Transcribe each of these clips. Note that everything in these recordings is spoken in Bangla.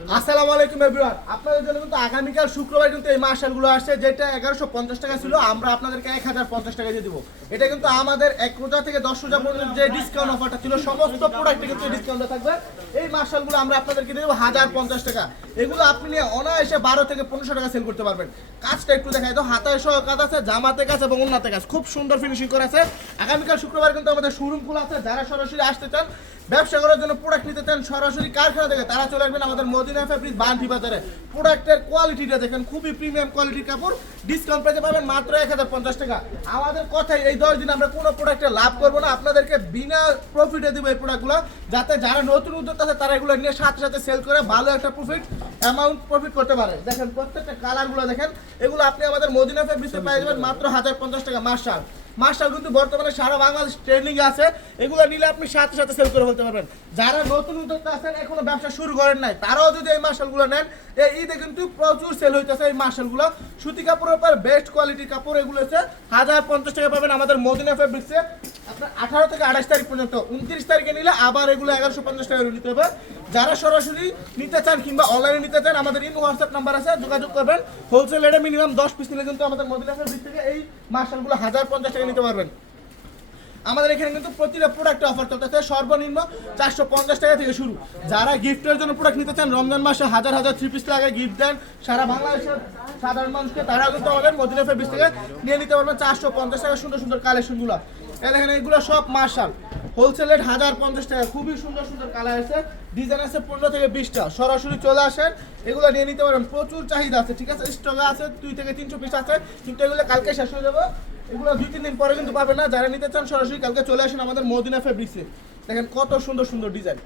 আসসালামু আলাইকুম এভরিওয়ান, আপনাদের জন্য কিন্তু আগামীকাল শুক্রবার কিন্তু এই মার্শালগুলো আসছে, যেটা 1150 টাকা ছিল, আমরা আপনাদেরকে 1050 টাকা দিয়ে দিব। এটা কিন্তু আমাদের 1 রোজা থেকে 10 রোজা পর্যন্ত যে ডিসকাউন্ট অফারটা ছিল, সমস্ত প্রোডাক্টে কিন্তু ডিসকাউন্টে থাকবে। এই মার্শালগুলো আমরা আপনাদেরকে দিয়ে দেবো 1050 টাকা। এগুলো আপনি নিয়ে অনায়াসে 12 থেকে 1500 টাকা সেল করতে পারবেন। কাজটা একটু দেখাই তো, হাতায় সহ কাজ আছে, জামাতে কাজ এবং ওন্নাতে কাজ, খুব সুন্দর ফিনিশিং করা আছে। আগামীকাল শুক্রবার কিন্তু আমাদের শোরুম খোলা আছে। যারা সরাসরি আসতে চান, ব্যবসা করার জন্য প্রোডাক্ট নিতে চান সরাসরি কারখানা থেকে, তারা চলে আসবেন আমাদের মদিনা ফেব্রিক বান্টি বাজারে। প্রোডাক্টের কোয়ালিটিটা দেখেন, খুবই প্রিমিয়াম কোয়ালিটির কাপড়, ডিসকাউন্ট পেতে পাবেন মাত্র 1050 টাকা। আমাদের কথাই এই 10 দিন আমরা কোনো প্রোডাক্টে লাভ করবো না, আপনাদেরকে বিনা প্রফিটে দিব এই প্রোডাক্টগুলো, যাতে যারা নতুন উদ্যোক্তা আছে তারা এগুলো নিয়ে সাথে সাথে সেল করে ভালো একটা প্রফিট করতে পারে। দেখেন প্রত্যেকটা কালারগুলো দেখেন, এগুলো আপনি আমাদের মদিনা ফেব্রিক্সে পেয়ে যাবেন মাত্র 1050 টাকা। মার্শাল কিন্তু বর্তমানে সারা বাংলাদেশ ট্রেন্ডিং আছে, এগুলো নিলে আপনি সাথে সাথে সেল করে বলতে পারবেন। যারা নতুন উদ্যোক্তা আছেন, এখনো ব্যবসা শুরু করেন নাই, তারাও যদি এই মার্শালগুলো নেন, এই ঈদে কিন্তু প্রচুর সেল হইতেছে এই মার্শালগুলো। সুতি কাপড়ের উপর বেস্ট কোয়ালিটির কাপড়, এগুলো হচ্ছে 1050 টাকা পাবেন আমাদের মদিনা ফেব্রিক্সে। আপনার 18 থেকে 28 তারিখ পর্যন্ত, 29 তারিখে নিলে আবার এগুলো 1150 টাকা নিতে হবে। যারা সরাসরি নিতে চান কিংবা অনলাইনে নিতে চান, আমাদের হোয়াটসঅ্যাপ নাম্বার আছে, যোগাযোগ করবেন। হোলসেল রেটে মিনিমাম 10 পিস নিলে কিন্তু আমাদের মদিনা ফেব্রিক্স থেকে এই মার্শালগুলো 1050 টাকা নিতে পারবেন। আমাদের এখানে কিন্তু প্রতিটা প্রোডাক্টে অফার চলতেছে, সর্বনিম্ন 450 টাকা থেকে শুরু। যারা গিফটের জন্য প্রোডাক্ট নিতে চান, রমজান মাসে হাজার হাজার 3 পিস লাগে গিফট দেন সারা বাংলাদেশের সাধারণ মানুষকে, তারা কিন্তু আমাদের মদিনা ফেব্রিক্স থেকে নিয়ে নিতে পারবেন 450 টাকা সুন্দর সুন্দর কালেকশনগুলো। দেখেন এগুলো সব মার্শাল, হোলসেল রেট 1050 টাকা। খুবই সুন্দর সুন্দর কালার আছে, ডিজাইন আছে 15 থেকে 20টা। সরাসরি চলে আসেন, এগুলো নিয়ে নিতে পারেন। প্রচুর চাহিদা আছে, ঠিক আছে, স্টকে আছে 2 থেকে 300 পিস আছে, কিন্তু এগুলো কালকে শেষ হয়ে যাবে। এগুলো 2-3 দিন পরে কিন্তু পাবেন না। যারা নিতে চান সরাসরি কালকে চলে আসেন আমাদের মদিনা ফেব্রিক্সে। দেখেন কত সুন্দর সুন্দর ডিজাইন,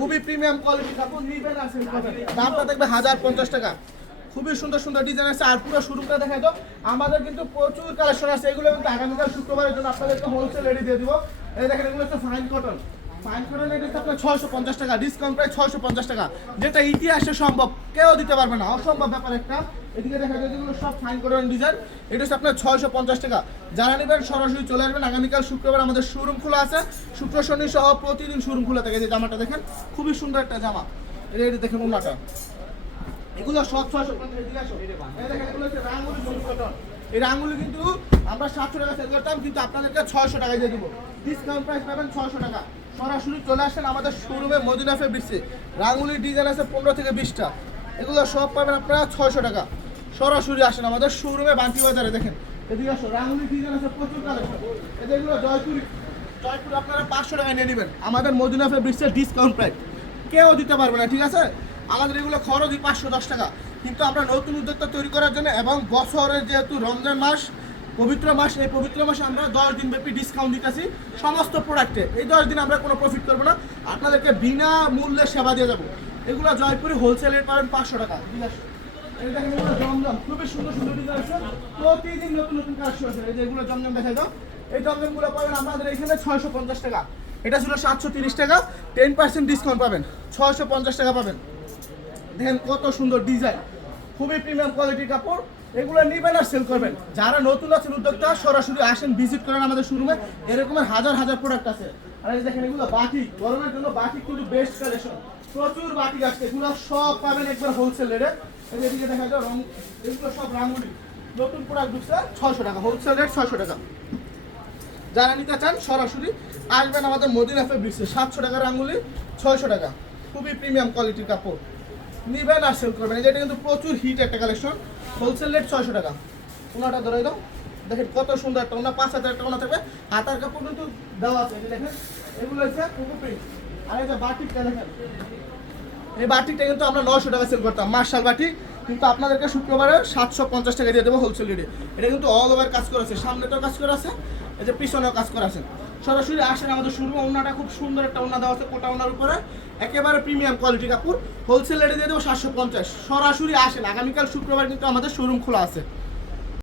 খুবই প্রিমিয়াম কোয়ালিটি কাপড়, নিবেন আর সেল করবেন। দামটা দেখবে 1050 টাকা। খুবই সুন্দর সুন্দর ডিজাইন আছে। আর পুরো শোরুমটা দেখাই তো, আমাদের কিন্তু প্রচুর কালেকশন আছে। এগুলো কিন্তু আগামীকাল শুক্রবারের জন্য আপনাদেরকে হোলসেল রেডি দিয়ে দিব। এই দেখেন এগুলো হচ্ছে ফাইন কটন রেট হচ্ছে আপনার 650 টাকা, ডিসকাউন্ট প্রায় 650 টাকা, যেটা ইতিহাসে সম্ভব, কেউ দিতে পারবে না, অসম্ভব ব্যাপার একটা। এদিকে দেখা যায় যেগুলো সব ফাইন কটন ডিজাইন, এটা হচ্ছে আপনার 650 টাকা। যারা নেবেন সরাসরি চলে আসবেন। আগামীকাল শুক্রবার আমাদের শোরুম খোলা আছে, শুক্র শনি সহ প্রতিদিন শোরুম খোলা থাকে। যে জামাটা দেখেন, খুবই সুন্দর একটা জামা, এটা দেখেন ওনাটা, এগুলো সব 650 টাকা। এই দেখেন এগুলো হচ্ছে রাঙ্গুলি কটন, এই রাঙ্গুলি কিন্তু আমরা 700 টাকা সেল করতাম, কিন্তু আপনাদেরকে 600 টাকায় দিয়ে দিব, ডিসকাউন্ট প্রাইস পাবেন 600 টাকা। সরাসরি চলে আসেন আমাদের শোরুমে মদিনা ফেব্রিক্সে। রাঙ্গুলির ডিজাইন আছে 15 থেকে 20টা, এগুলো সব পাবেন আপনারা 600 টাকা। সরাসরি আসেন আমাদের শোরুমে বান্টি বাজারে। দেখেন এদিকে আসো, রাঙ্গুলির ডিজাইন আছে প্রচুর কালেকশন। এগুলো জয়পুর আপনারা 500 টাকায় নিয়ে নেবেন আমাদের মদিনা ফেব্রিক্সের ডিসকাউন্ট প্রাইস, কেউ দিতে পারবে না, ঠিক আছে। আমাদের এগুলো খরচই 510 টাকা, কিন্তু আমরা নতুন উদ্যোক্তা তৈরি করার জন্য এবং বছরের যেহেতু রমজান মাস পবিত্র মাস, এই পবিত্র মাসে আমরা 10 দিন ব্যাপী ডিসকাউন্ট দিতেছি সমস্ত প্রোডাক্টে। এই 10 দিন আমরা কোনো প্রফিট করবো না, আপনাদেরকে বিনা মূল্যে সেবা দিয়ে যাবো। এগুলো জয়পুরি হোলসেল রেট পাবেন 500 টাকা। দেখেন এগুলো জমজম, খুবই সুন্দর সুন্দর ডিজাইন আছে, প্রতিদিন নতুন নতুন কালেকশন আছে। এই যে এগুলো জমজম দেখা যাও, এই জমজমগুলো পাবেন আমাদের এখানে 650 টাকা। এটা ছিল 730 টাকা, 10% ডিসকাউন্ট পাবেন, 650 টাকা পাবেন। দেখেন কত সুন্দর ডিজাইন, খুবই প্রিমিয়াম কোয়ালিটির কাপড়, এগুলো নিবেন আর সেল করবেন। যারা নতুন আছেন উদ্যোক্তা, সরাসরি আসেন, ভিজিট করেন আমাদের শোরুমে, এরকমের হাজার হাজার প্রোডাক্ট আছে। আর এই দেখেন এগুলো বাটিক, গরমের জন্য বাটিক কিন্তু বেস্ট কালেকশন, প্রচুর বাটিক আসছে, এগুলো সব পাবেন একবার হোলসেল রেটে। এদিকে দেখা যায় রং, এগুলো সব রাঙ্গুলি নতুন প্রোডাক্ট ঢুকছে 600 টাকা, হোলসেল রেট 600 টাকা। যারা নিতে চান সরাসরি আসবেন আমাদের মদিনা ফেব্রিক্সে। 700 টাকা রাঙ্গুলি, 600 টাকা, খুবই প্রিমিয়াম কোয়ালিটির কাপড়, নিবেন আর সেল করবেন। এটা কিন্তু প্রচুর হিট একটা কালেকশন, হোলসেল রেট 600 টাকা। ওনাটা ধরে দাও, দেখেন কত সুন্দর একটা ওনা, 5000 টাকা ওনা থাকবে, হাতার কাপড় কিন্তু দেওয়া আছে। দেখেন এগুলো হচ্ছে কোকো প্রিন্ট। আর এই যে বাটিকটা দেখেন, এই বাটিকটা কিন্তু আমরা 900 টাকা সেল করতাম, মার্শাল বাটিক, কিন্তু আপনাদেরকে শুক্রবারে 750 টাকা দিয়ে দেবো হোলসেল রেটে। এটা কিন্তু অল ওভার কাজ করা আছে, সামনেটাও কাজ করা আছে, এই যে পিছনেও কাজ করা আছে। সরাসরি আসেন আমাদের শোরুমে। ওনাটা খুব সুন্দর একটা ওনা দেওয়া আছে, কোটা ওনার উপরে, একেবারে প্রিমিয়াম কোয়ালিটি কাপড়, হোলসেল রেটে দিয়ে দেবো 750। সরাসরি আসেন, আগামীকাল শুক্রবার কিন্তু আমাদের শোরুম খোলা আছে।